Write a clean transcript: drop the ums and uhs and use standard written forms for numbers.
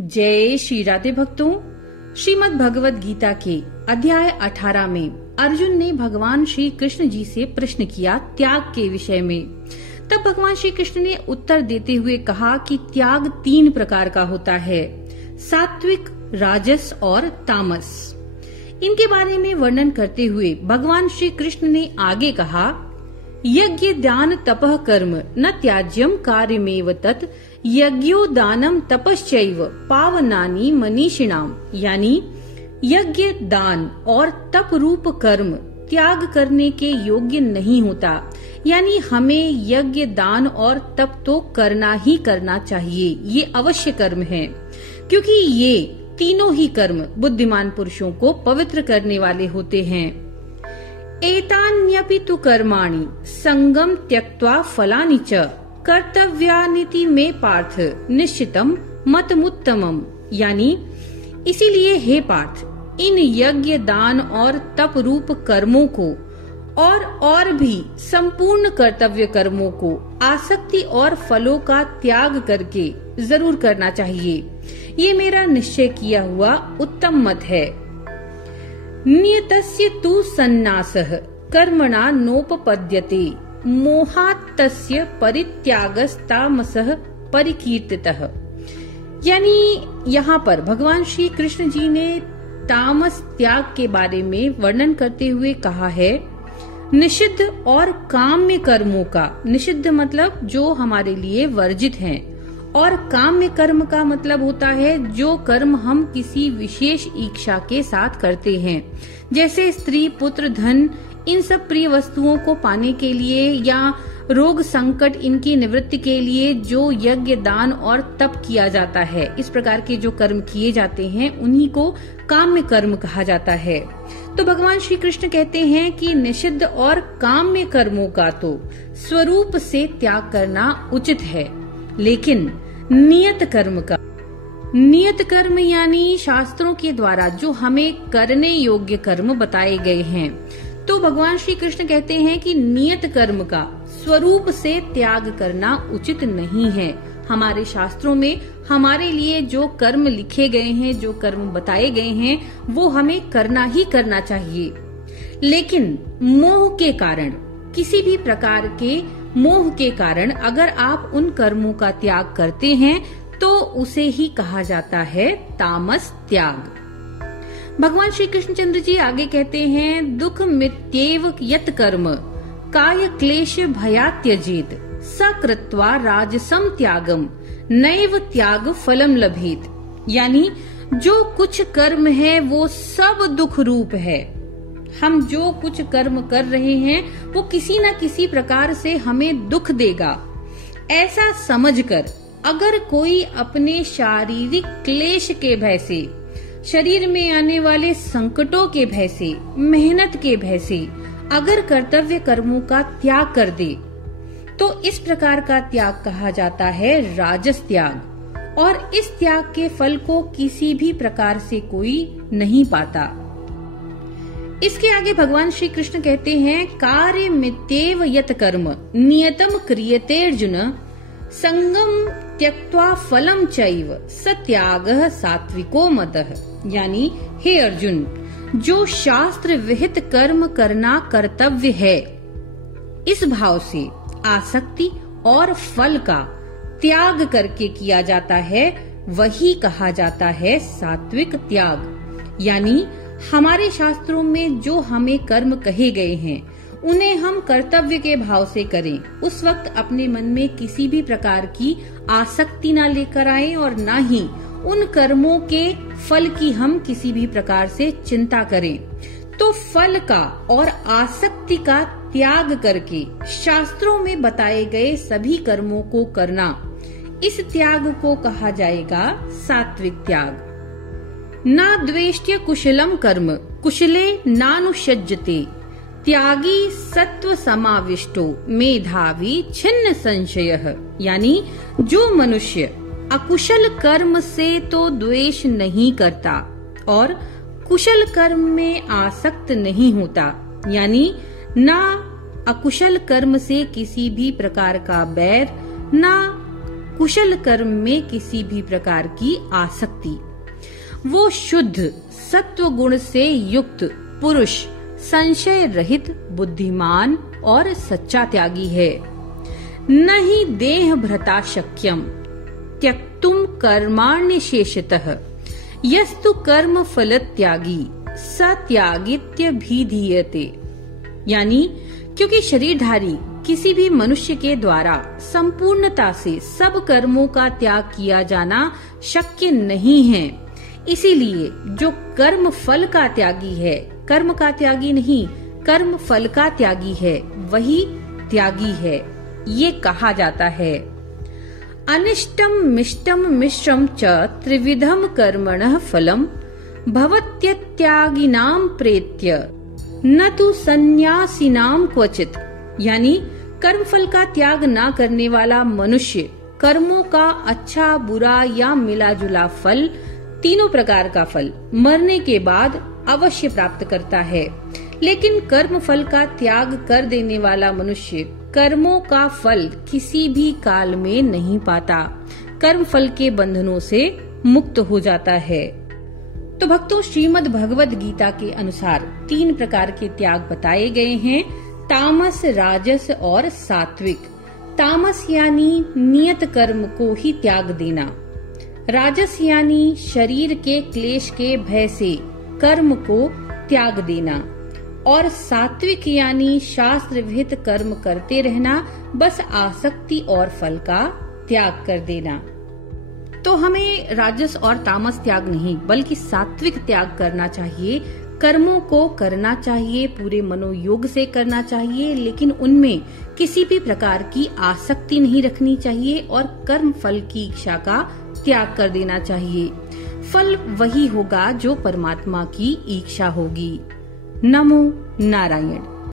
जय श्री राधे भक्तों। श्रीमद् भगवत गीता के अध्याय 18 में अर्जुन ने भगवान श्री कृष्ण जी से प्रश्न किया त्याग के विषय में। तब भगवान श्री कृष्ण ने उत्तर देते हुए कहा कि त्याग 3 प्रकार का होता है, सात्विक, राजस और तामस। इनके बारे में वर्णन करते हुए भगवान श्री कृष्ण ने आगे कहा, यज्ञ दान तपः कर्म न त्याज्यम कार्यमेव तत् यज्ञो दानम तपश्चैव पावनानि मनीषिणाम। यानी यज्ञ दान और तप रूप कर्म त्याग करने के योग्य नहीं होता। यानी हमें यज्ञ दान और तप तो करना ही करना चाहिए, ये अवश्य कर्म है, क्योंकि ये तीनों ही कर्म बुद्धिमान पुरुषों को पवित्र करने वाले होते हैं। एतान्यपि तु कर्माणि संगम त्यक्त्वा फलानि च कर्तव्यानिति में पार्थ निश्चितम मतमुत्तमम। यानी इसीलिए हे पार्थ, इन यज्ञ दान और तप रूप कर्मों को और भी संपूर्ण कर्तव्य कर्मों को आसक्ति और फलों का त्याग करके जरूर करना चाहिए। ये मेरा निश्चय किया हुआ उत्तम मत है। नियतस्य तु सन्नासः कर्मणा नोपपद्यते मोहात् तस्य परित्यागस्तामसः परिकीर्तितः। यानी यहाँ पर भगवान श्री कृष्ण जी ने तामस त्याग के बारे में वर्णन करते हुए कहा है, निषिद्ध और काम्य कर्मों का, निषिद्ध मतलब जो हमारे लिए वर्जित हैं, और काम्य कर्म का मतलब होता है जो कर्म हम किसी विशेष इच्छा के साथ करते हैं, जैसे स्त्री, पुत्र, धन, इन सब प्रिय वस्तुओं को पाने के लिए या रोग संकट इनकी निवृत्ति के लिए जो यज्ञ दान और तप किया जाता है। इस प्रकार के जो कर्म किए जाते हैं उन्हीं को काम्य कर्म कहा जाता है। तो भगवान श्री कृष्ण कहते हैं कि निषिद्ध और काम्य कर्मों का तो स्वरूप से त्याग करना उचित है, लेकिन नियत कर्म का, नियत कर्म यानी शास्त्रों के द्वारा जो हमें करने योग्य कर्म बताए गए हैं, तो भगवान श्री कृष्ण कहते हैं कि नियत कर्म का स्वरूप से त्याग करना उचित नहीं है। हमारे शास्त्रों में हमारे लिए जो कर्म लिखे गए हैं, जो कर्म बताए गए हैं, वो हमें करना ही करना चाहिए। लेकिन मोह के कारण, किसी भी प्रकार के मोह के कारण अगर आप उन कर्मों का त्याग करते हैं तो उसे ही कहा जाता है तामस त्याग। भगवान श्री कृष्णचंद्र जी आगे कहते हैं, दुख मित्येव यत कर्म काय क्लेश भया त्यजेत सकृत्वा राजसम त्यागम नैव त्याग फलम लभेत। यानी जो कुछ कर्म है वो सब दुख रूप है। हम जो कुछ कर्म कर रहे हैं वो किसी न किसी प्रकार से हमें दुख देगा। ऐसा समझकर अगर कोई अपने शारीरिक क्लेश के भय से, शरीर में आने वाले संकटों के भय से, मेहनत के भय से अगर कर्तव्य कर्मों का त्याग कर दे तो इस प्रकार का त्याग कहा जाता है राजस त्याग, और इस त्याग के फल को किसी भी प्रकार से कोई नहीं पाता। इसके आगे भगवान श्री कृष्ण कहते हैं, कार्य मित्येव यत कर्म नियतम क्रियते अर्जुन संगम त्यक्त्वा फलम चैव सत्यागः सात्विको मतः। यानी हे अर्जुन, जो शास्त्र विहित कर्म करना कर्तव्य है, इस भाव से आसक्ति और फल का त्याग करके किया जाता है, वही कहा जाता है सात्विक त्याग। यानी हमारे शास्त्रों में जो हमें कर्म कहे गए हैं उन्हें हम कर्तव्य के भाव से करें। उस वक्त अपने मन में किसी भी प्रकार की आसक्ति न लेकर आए और न ही उन कर्मों के फल की हम किसी भी प्रकार से चिंता करें। तो फल का और आसक्ति का त्याग करके शास्त्रों में बताए गए सभी कर्मों को करना, इस त्याग को कहा जाएगा सात्विक त्याग। न द्वेष्ट्य कुशलम कर्म कुशले नानुषज्यते त्यागी सत्व समाविष्टो मेधावी छिन्न संशयः। यानी जो मनुष्य अकुशल कर्म से तो द्वेष नहीं करता और कुशल कर्म में आसक्त नहीं होता, यानी न अकुशल कर्म से किसी भी प्रकार का बैर, न कुशल कर्म में किसी भी प्रकार की आसक्ति। वो शुद्ध सत्व गुण से युक्त पुरुष संशय रहित, बुद्धिमान और सच्चा त्यागी है। न ही देह भ्रता शक्यम त्यक्तुम कर्माण्यशेषतः यस्तु कर्म फल त्यागी स त्यागित्यभिधीयते। यानी क्योंकि शरीरधारी किसी भी मनुष्य के द्वारा संपूर्णता से सब कर्मों का त्याग किया जाना शक्य नहीं है, इसीलिए जो कर्म फल का त्यागी है, कर्म का त्यागी नहीं, कर्म फल का त्यागी है, वही त्यागी है, ये कहा जाता है। अनिष्टम मिष्टम मिश्रम च त्रिविधम कर्मणः फलम भवत्यत्यागिनाम प्रेत्य न तु सन्यासिनाम क्वचित। यानी कर्म फल का त्याग न करने वाला मनुष्य कर्मों का अच्छा बुरा या मिला जुला फल, तीनों प्रकार का फल मरने के बाद अवश्य प्राप्त करता है, लेकिन कर्म फल का त्याग कर देने वाला मनुष्य कर्मों का फल किसी भी काल में नहीं पाता, कर्म फल के बंधनों से मुक्त हो जाता है। तो भक्तों, श्रीमद् भगवद गीता के अनुसार 3 प्रकार के त्याग बताए गए हैं, तामस, राजस और सात्विक। तामस यानी नियत कर्म को ही त्याग देना, राजस यानी शरीर के क्लेश के भय से कर्म को त्याग देना, और सात्विक यानी शास्त्र विहित कर्म करते रहना, बस आसक्ति और फल का त्याग कर देना। तो हमें राजस और तामस त्याग नहीं बल्कि सात्विक त्याग करना चाहिए। कर्मों को करना चाहिए, पूरे मनोयोग से करना चाहिए, लेकिन उनमें किसी भी प्रकार की आसक्ति नहीं रखनी चाहिए और कर्म फल की इच्छा का त्याग कर देना चाहिए। फल वही होगा जो परमात्मा की इच्छा होगी। नमो नारायण।